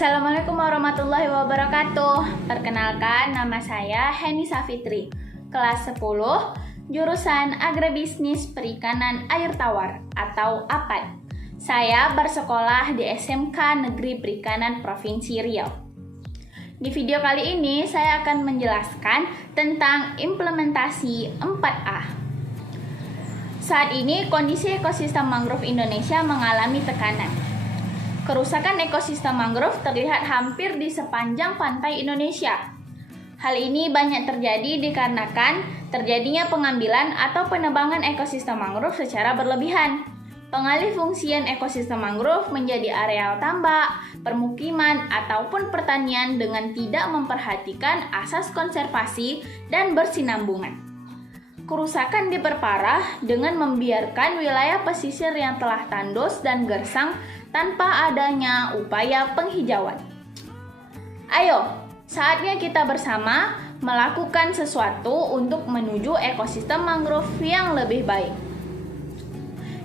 Assalamualaikum warahmatullahi wabarakatuh. Perkenalkan, nama saya Heni Safitri, kelas 10, jurusan Agribisnis Perikanan Air Tawar atau APAD. Saya bersekolah di SMK Negeri Perikanan Provinsi Riau. Di video kali ini saya akan menjelaskan tentang implementasi 4A. Saat ini kondisi ekosistem mangrove Indonesia mengalami tekanan. Kerusakan ekosistem mangrove terlihat hampir di sepanjang pantai Indonesia. Hal ini banyak terjadi dikarenakan terjadinya pengambilan atau penebangan ekosistem mangrove secara berlebihan. Pengalih fungsian ekosistem mangrove menjadi areal tambak, permukiman, ataupun pertanian dengan tidak memperhatikan asas konservasi dan bersinambungan. Kerusakan diperparah dengan membiarkan wilayah pesisir yang telah tandus dan gersang tanpa adanya upaya penghijauan. Ayo, saatnya kita bersama melakukan sesuatu untuk menuju ekosistem mangrove yang lebih baik,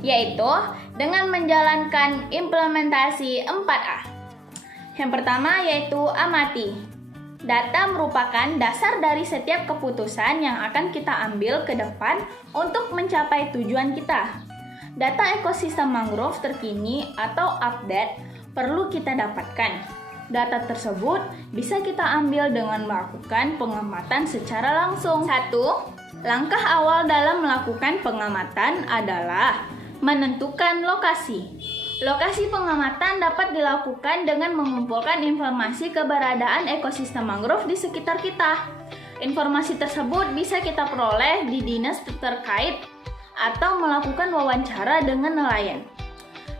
yaitu dengan menjalankan implementasi 4A. Yang pertama yaitu amati. Data merupakan dasar dari setiap keputusan yang akan kita ambil ke depan untuk mencapai tujuan kita. Data ekosistem mangrove terkini atau update perlu kita dapatkan. Data tersebut bisa kita ambil dengan melakukan pengamatan secara langsung. 1. Langkah awal dalam melakukan pengamatan adalah menentukan lokasi. Lokasi pengamatan dapat dilakukan dengan mengumpulkan informasi keberadaan ekosistem mangrove di sekitar kita. Informasi tersebut bisa kita peroleh di dinas terkait atau melakukan wawancara dengan nelayan.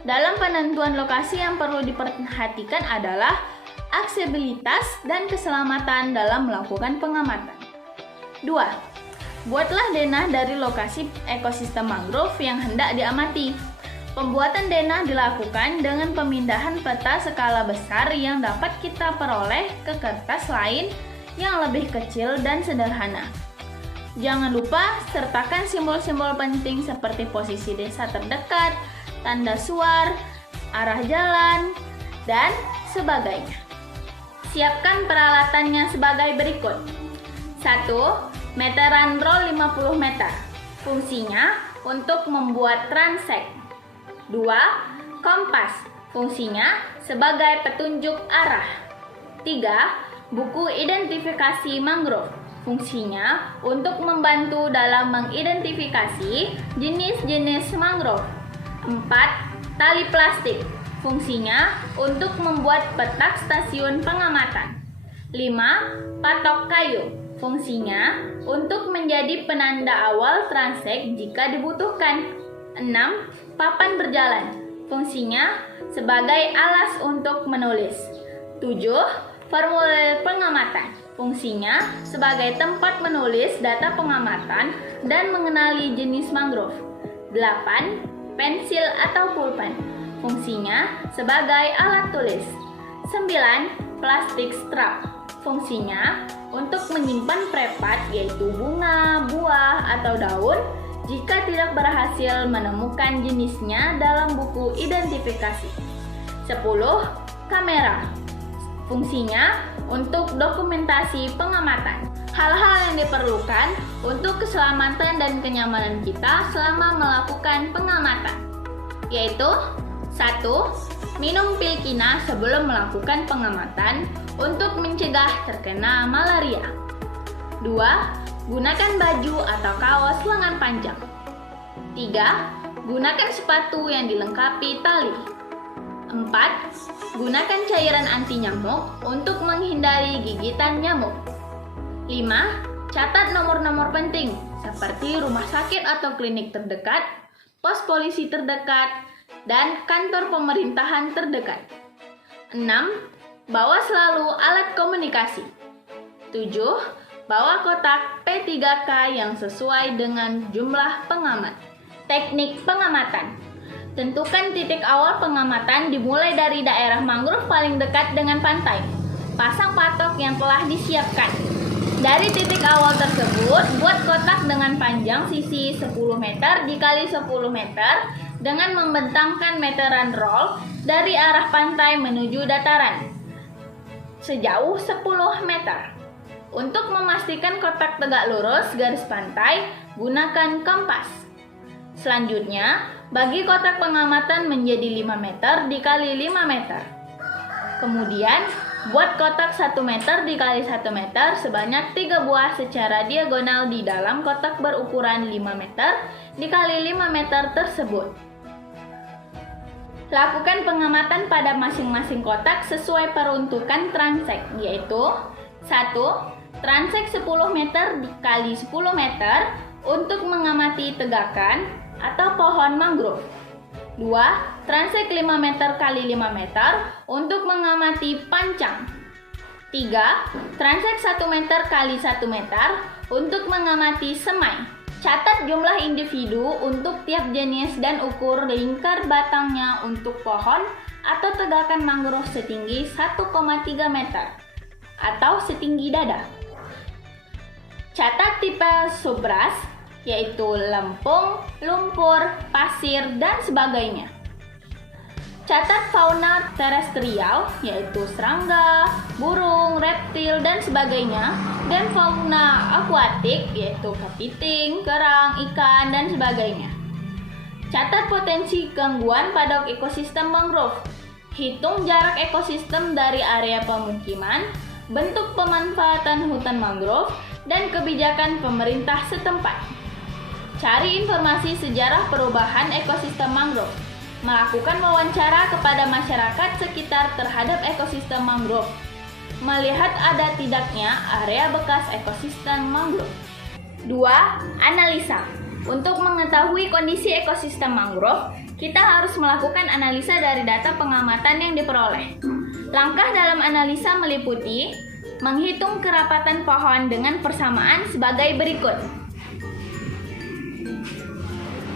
Dalam penentuan lokasi yang perlu diperhatikan adalah aksesibilitas dan keselamatan dalam melakukan pengamatan. 2. Buatlah denah dari lokasi ekosistem mangrove yang hendak diamati. Pembuatan denah dilakukan dengan pemindahan peta skala besar yang dapat kita peroleh ke kertas lain yang lebih kecil dan sederhana. Jangan lupa sertakan simbol-simbol penting seperti posisi desa terdekat, tanda suar, arah jalan, dan sebagainya. Siapkan peralatannya sebagai berikut. 1. Meteran roll 50 meter. Fungsinya untuk membuat transek. 2. Kompas. Fungsinya sebagai petunjuk arah. 3. Buku identifikasi mangrove. Fungsinya untuk membantu dalam mengidentifikasi jenis-jenis mangrove. 4. Tali plastik. Fungsinya untuk membuat petak stasiun pengamatan. 5. Patok kayu. Fungsinya untuk menjadi penanda awal transek jika dibutuhkan. 6. Papan berjalan. Fungsinya sebagai alas untuk menulis. 7. Formulir pengamatan. Fungsinya sebagai tempat menulis data pengamatan dan mengenali jenis mangrove. 8. Pensil atau pulpen. Fungsinya sebagai alat tulis. 9. Plastik strap. Fungsinya untuk menyimpan prepat yaitu bunga, buah, atau daun jika tidak berhasil menemukan jenisnya dalam buku identifikasi. 10. Kamera. Fungsinya untuk dokumentasi pengamatan. Hal-hal yang diperlukan untuk keselamatan dan kenyamanan kita selama melakukan pengamatan, yaitu 1. Minum pil kina sebelum melakukan pengamatan untuk mencegah terkena malaria. 2. Gunakan baju atau kaos lengan panjang. 3. Gunakan sepatu yang dilengkapi tali. 4. Gunakan cairan anti nyamuk untuk menghindari gigitan nyamuk. 5. Catat nomor-nomor penting seperti rumah sakit atau klinik terdekat, pos polisi terdekat, dan kantor pemerintahan terdekat. 6. Bawa selalu alat komunikasi. 7. Bawa kotak P3K yang sesuai dengan jumlah pengamat. Teknik pengamatan. Tentukan titik awal pengamatan dimulai dari daerah mangrove paling dekat dengan pantai. Pasang patok yang telah disiapkan. Dari titik awal tersebut, buat kotak dengan panjang sisi 10 meter dikali 10 meter dengan membentangkan meteran roll dari arah pantai menuju dataran. sejauh 10 meter. Untuk memastikan kotak tegak lurus garis pantai, gunakan kompas. Selanjutnya, bagi kotak pengamatan menjadi 5 meter dikali 5 meter. Kemudian, buat kotak 1 meter dikali 1 meter sebanyak 3 buah secara diagonal di dalam kotak berukuran 5 meter dikali 5 meter tersebut. Lakukan pengamatan pada masing-masing kotak sesuai peruntukan transek, yaitu 1. Transek 10 meter dikali 10 meter untuk mengamati tegakan atau pohon mangrove. 2. Transek 5 meter kali 5 meter untuk mengamati pancang. 3. Transek 1 meter kali 1 meter untuk mengamati semai. Catat jumlah individu untuk tiap jenis dan ukur lingkar batangnya untuk pohon atau tegakan mangrove setinggi 1,3 meter atau setinggi dada. Catat tipe subras, yaitu lempung, lumpur, pasir, dan sebagainya. Catat fauna terestrial, yaitu serangga, burung, reptil, dan sebagainya, dan fauna akuatik, yaitu kepiting, kerang, ikan, dan sebagainya. Catat potensi gangguan pada ekosistem mangrove. Hitung jarak ekosistem dari area pemukiman, bentuk pemanfaatan hutan mangrove, dan kebijakan pemerintah setempat. Cari informasi sejarah perubahan ekosistem mangrove. Melakukan wawancara kepada masyarakat sekitar terhadap ekosistem mangrove. Melihat ada tidaknya area bekas ekosistem mangrove. 2. Analisa. Untuk mengetahui kondisi ekosistem mangrove, kita harus melakukan analisa dari data pengamatan yang diperoleh. Langkah dalam analisa meliputi menghitung kerapatan pohon dengan persamaan sebagai berikut.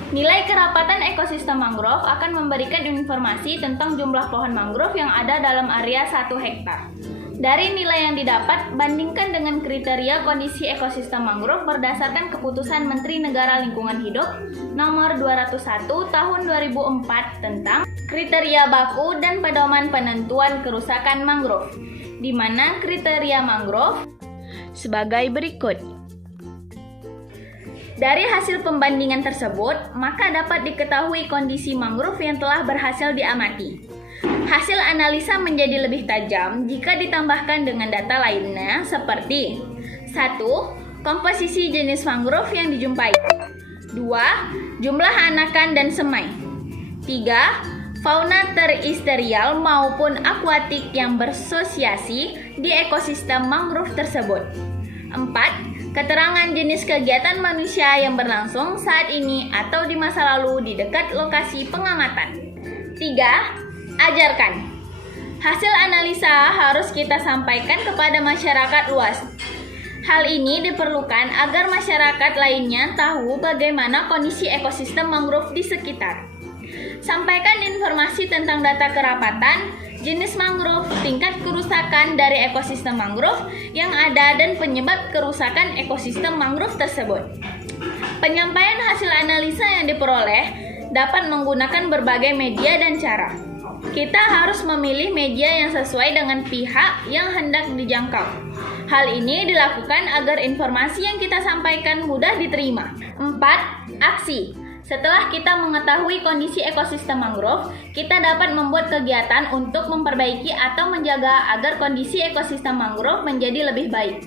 Nilai kerapatan ekosistem mangrove akan memberikan informasi tentang jumlah pohon mangrove yang ada dalam area 1 hektar. Dari nilai yang didapat, bandingkan dengan kriteria kondisi ekosistem mangrove berdasarkan Keputusan Menteri Negara Lingkungan Hidup Nomor 201 Tahun 2004 tentang kriteria baku dan pedoman penentuan kerusakan mangrove, di mana kriteria mangrove sebagai berikut. Dari hasil pembandingan tersebut, maka dapat diketahui kondisi mangrove yang telah berhasil diamati. Hasil analisa menjadi lebih tajam jika ditambahkan dengan data lainnya seperti 1. Komposisi jenis mangrove yang dijumpai. 2. Jumlah anakan dan semai. 3. Fauna terestrial maupun akuatik yang bersosiasi di ekosistem mangrove tersebut. 4. Keterangan jenis kegiatan manusia yang berlangsung saat ini atau di masa lalu di dekat lokasi pengamatan. 3. Ajarkan. Hasil analisa harus kita sampaikan kepada masyarakat luas. Hal ini diperlukan agar masyarakat lainnya tahu bagaimana kondisi ekosistem mangrove di sekitar. Sampaikan informasi tentang data kerapatan, jenis mangrove, tingkat kerusakan dari ekosistem mangrove yang ada dan penyebab kerusakan ekosistem mangrove tersebut. Penyampaian hasil analisa yang diperoleh dapat menggunakan berbagai media dan cara. Kita harus memilih media yang sesuai dengan pihak yang hendak dijangkau. Hal ini dilakukan agar informasi yang kita sampaikan mudah diterima. 4. Aksi. Setelah kita mengetahui kondisi ekosistem mangrove, kita dapat membuat kegiatan untuk memperbaiki atau menjaga agar kondisi ekosistem mangrove menjadi lebih baik.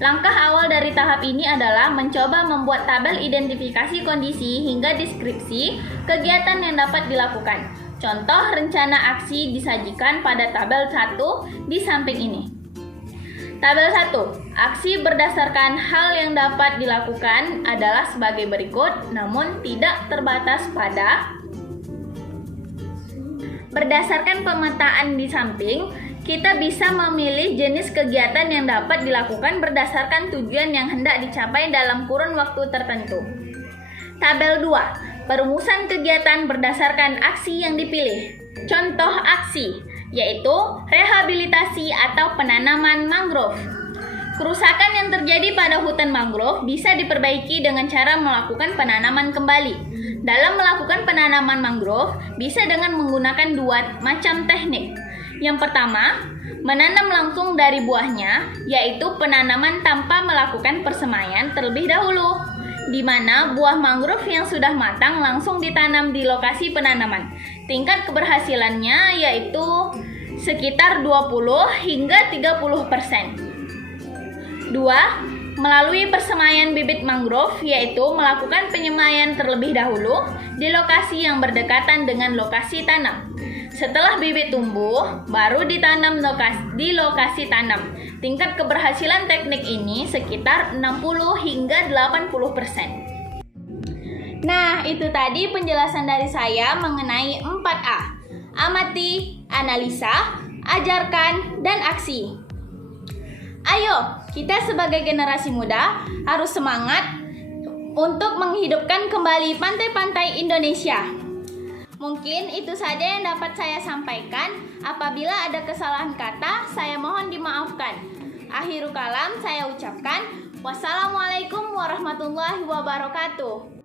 Langkah awal dari tahap ini adalah mencoba membuat tabel identifikasi kondisi hingga deskripsi kegiatan yang dapat dilakukan. Contoh rencana aksi disajikan pada tabel 1 di samping ini. Tabel 1. Aksi berdasarkan hal yang dapat dilakukan adalah sebagai berikut, namun tidak terbatas pada. Berdasarkan pemetaan di samping, kita bisa memilih jenis kegiatan yang dapat dilakukan berdasarkan tujuan yang hendak dicapai dalam kurun waktu tertentu. Tabel 2. Perumusan kegiatan berdasarkan aksi yang dipilih. Contoh aksi, yaitu rehabilitasi atau penanaman mangrove. Kerusakan yang terjadi pada hutan mangrove bisa diperbaiki dengan cara melakukan penanaman kembali. Dalam melakukan penanaman mangrove, bisa dengan menggunakan dua macam teknik. Yang pertama, menanam langsung dari buahnya, yaitu penanaman tanpa melakukan persemaian terlebih dahulu, di mana buah mangrove yang sudah matang langsung ditanam di lokasi penanaman. Tingkat keberhasilannya yaitu sekitar 20 hingga 30%. 2. Melalui persemaian bibit mangrove, yaitu melakukan penyemaian terlebih dahulu di lokasi yang berdekatan dengan lokasi tanam. Setelah bibit tumbuh, baru ditanam di lokasi tanam. Tingkat keberhasilan teknik ini sekitar 60 hingga 80%. Nah, itu tadi penjelasan dari saya mengenai 4A. Amati, analisa, ajarkan, dan aksi. Ayo, kita sebagai generasi muda harus semangat untuk menghidupkan kembali pantai-pantai Indonesia. Mungkin itu saja yang dapat saya sampaikan. Apabila ada kesalahan kata, saya mohon dimaafkan. Akhirul kalam saya ucapkan, wassalamualaikum warahmatullahi wabarakatuh.